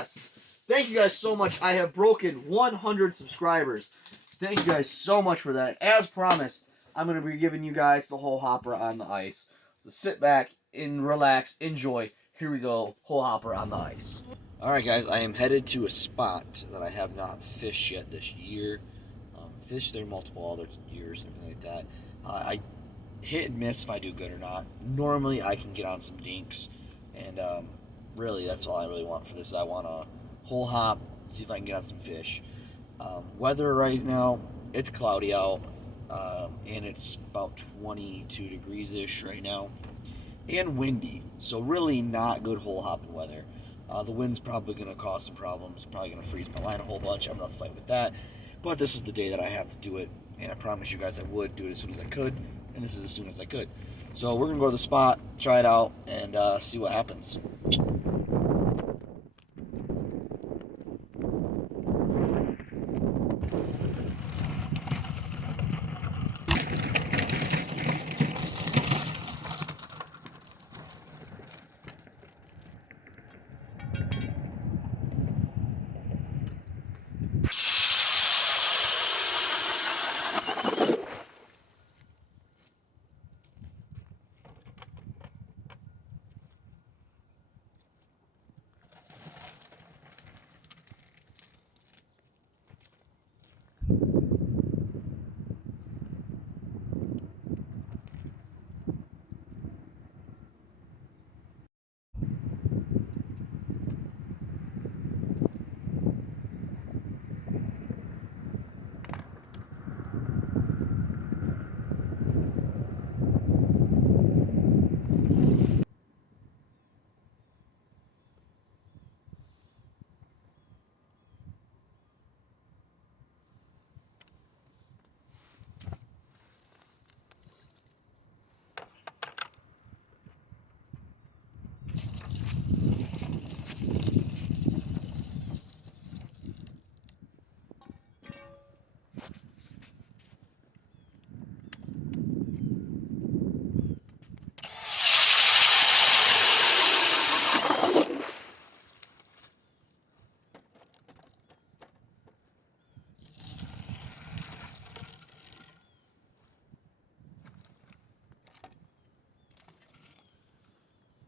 Yes! Thank you guys so much. I have broken 100 subscribers. Thank you guys so much for that. As promised, I'm going to be giving you guys the whole hopper on the ice. So sit back and relax, enjoy. Here we go, whole hopper on the ice. Alright guys, I am headed to a spot that I have not fished yet this year. Fished there multiple other years and everything like that. I hit and miss if I do good or not. Normally I can get on some dinks, and really that's all I really want for this. I want a whole hop, see if I can get on some fish. Weather right now, it's cloudy out, and it's about 22 degrees-ish right now, and windy, so really not good whole hopping weather. The wind's probably going to cause some problems, probably going to freeze my line a whole bunch. I'm going to fight with that, but this is the day that I have to do it, and I promise you guys I would do it as soon as I could, and this is as soon as I could. So we're going to go to the spot, try it out, and see what happens.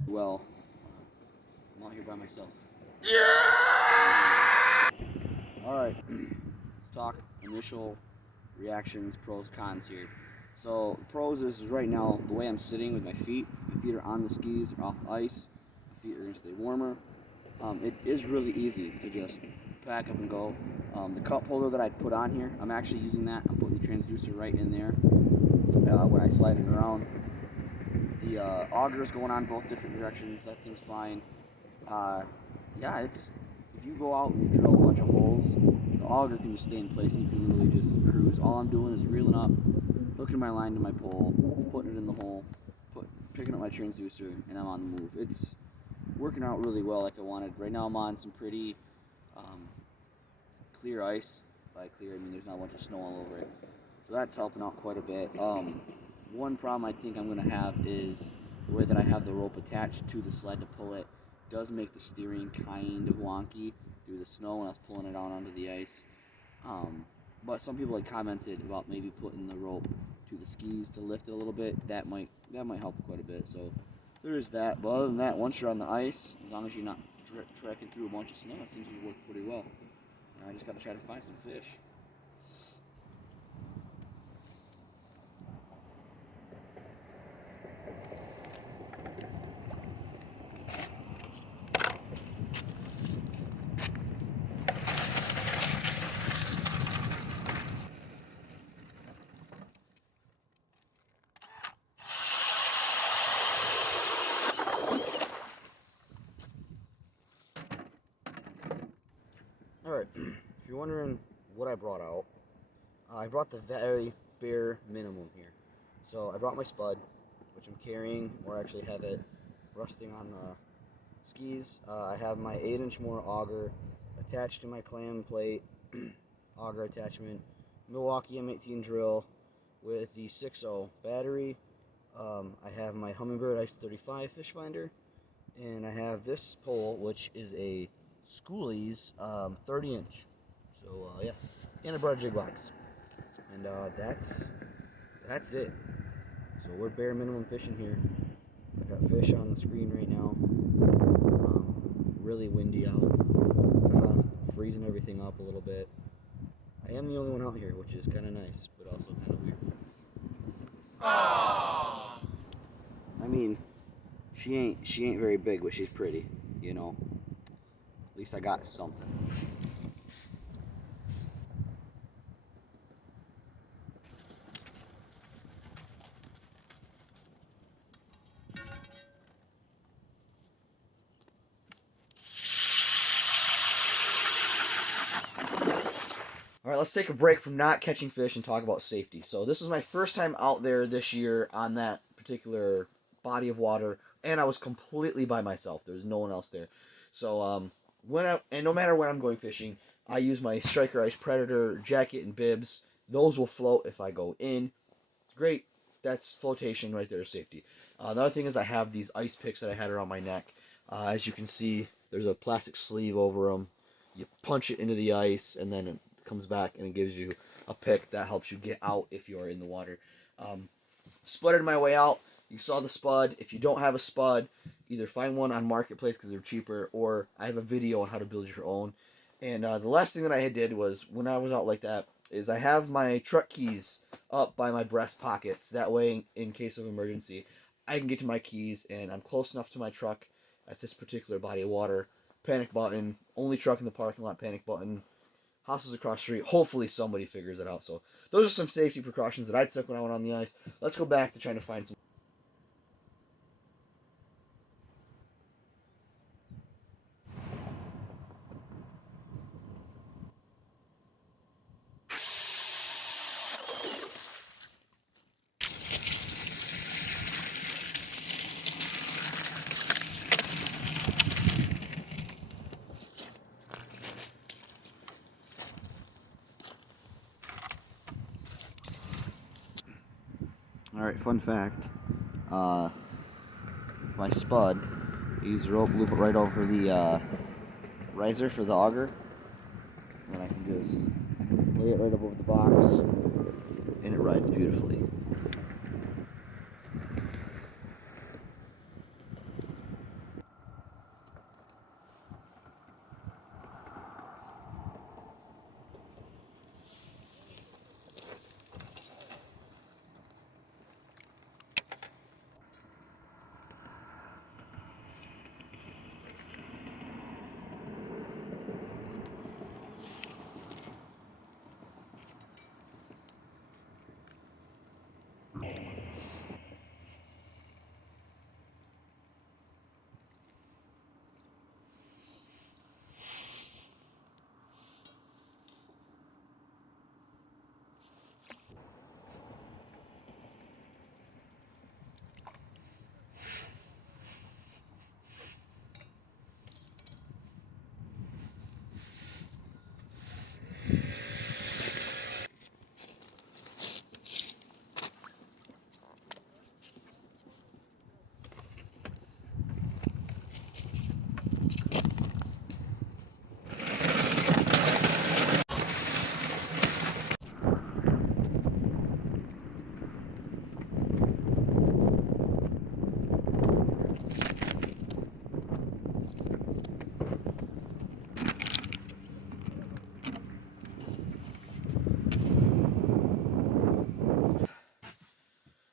Well, I'm out here by myself. Alright, let's talk initial reactions, pros, cons here. So, pros is right now, the way I'm sitting with my feet are on the skis, off ice, my feet are going to stay warmer. It is really easy to just pack up and go. The cup holder that I put on here, I'm actually using that. I'm putting the transducer right in there when I slide it around. The auger's going on both different directions. That thing's fine. Yeah, if you go out and you drill a bunch of holes, the auger can just stay in place and you can literally just cruise. All I'm doing is reeling up, hooking my line to my pole, putting it in the hole, picking up my transducer, and I'm on the move. It's working out really well like I wanted. Right now I'm on some pretty clear ice. By clear, I mean there's not a bunch of snow all over it. So that's helping out quite a bit. One problem I think I'm going to have is the way that I have the rope attached to the sled to pull it does make the steering kind of wonky through the snow when I was pulling it out onto the ice. But some people had commented about maybe putting the rope to the skis to lift it a little bit. That might help quite a bit. So there is that. But other than that, once you're on the ice, as long as you're not trekking through a bunch of snow, it seems to work pretty well. I just got to try to find some fish. Alright, if you're wondering what I brought out, I brought the very bare minimum here. So I brought my spud, which I'm carrying, or actually have it resting on the skis. I have my 8-inch more auger attached to my clam plate, auger attachment, Milwaukee M18 drill with the 6.0 battery. I have my Humminbird X35 fish finder, and I have this pole, which is a schoolies, 30 inch. So yeah, and I brought a jig box, and that's it. So we're bare minimum fishing here. I got fish on the screen right now. Really windy out, kind of freezing everything up a little bit. I am the only one out here, which is kind of nice, but also kind of weird. I mean, she ain't very big, but she's pretty, you know. At least I got something. All right, let's take a break from not catching fish and talk about safety. So this is my first time out there this year on that particular body of water, and I was completely by myself. There's no one else there. So no matter when I'm going fishing, I use my Striker Ice Predator jacket and bibs. Those will float if I go in. It's great. That's flotation right there, safety. Another thing is I have these ice picks that I had around my neck. As you can see, there's a plastic sleeve over them. You punch it into the ice, and then it comes back and it gives you a pick that helps you get out if you are in the water. Spudded my way out. You saw the spud. If you don't have a spud, either find one on Marketplace because they're cheaper, or I have a video on how to build your own. And the last thing that I did was, when I was out like that, is I have my truck keys up by my breast pockets. That way, in case of emergency, I can get to my keys, and I'm close enough to my truck at this particular body of water. Panic button, only truck in the parking lot, panic button. Houses across the street. Hopefully somebody figures it out. So those are some safety precautions that I took when I went on the ice. Let's go back to trying to find some. All right, fun fact. Uh, my spud, I use the rope, loop it right over the riser for the auger, and then I can just lay it right up over the box, and it rides beautifully.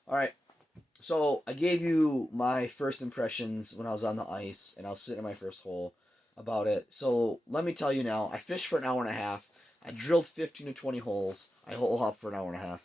All right. So I gave you my first impressions when I was on the ice and I was sitting in my first hole about it. So let me tell you now, I fished for an hour and a half. I drilled 15 to 20 holes. I hole hopped for an hour and a half.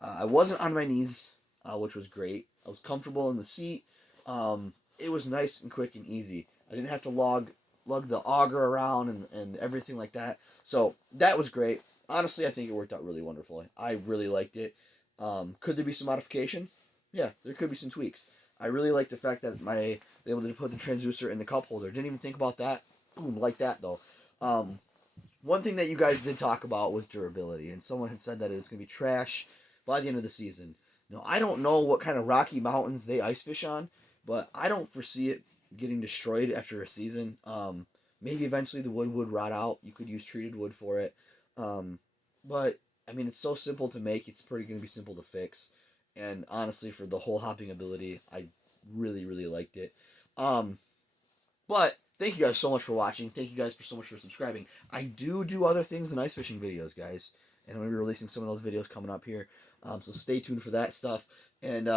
I wasn't on my knees, which was great. I was comfortable in the seat. It was nice and quick and easy. I didn't have to lug the auger around and everything like that. So that was great. Honestly, I think it worked out really wonderfully. I really liked it. Could there be some modifications? Yeah, there could be some tweaks. I really like the fact that they able to put the transducer in the cup holder. Didn't even think about that. Boom, like that though. Um, One thing that you guys did talk about was durability, and someone had said that it was going to be trash by the end of the season. Now, I don't know what kind of rocky mountains they ice fish on, but I don't foresee it getting destroyed after a season. Maybe eventually the wood would rot out. You could use treated wood for it. But I mean, it's so simple to make. It's pretty going to be simple to fix. And honestly, for the whole hopping ability, I really, really liked it. But thank you guys so much for watching. Thank you guys so much for subscribing. I do other things than ice fishing videos, guys. And I'm going to be releasing some of those videos coming up here. So stay tuned for that stuff. And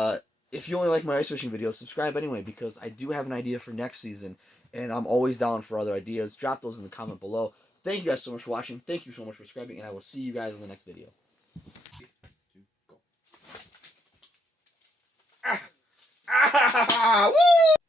if you only like my ice fishing videos, subscribe anyway, because I do have an idea for next season. And I'm always down for other ideas. Drop those in the comment below. Thank you guys so much for watching. Thank you so much for subscribing. And I will see you guys in the next video. Woo!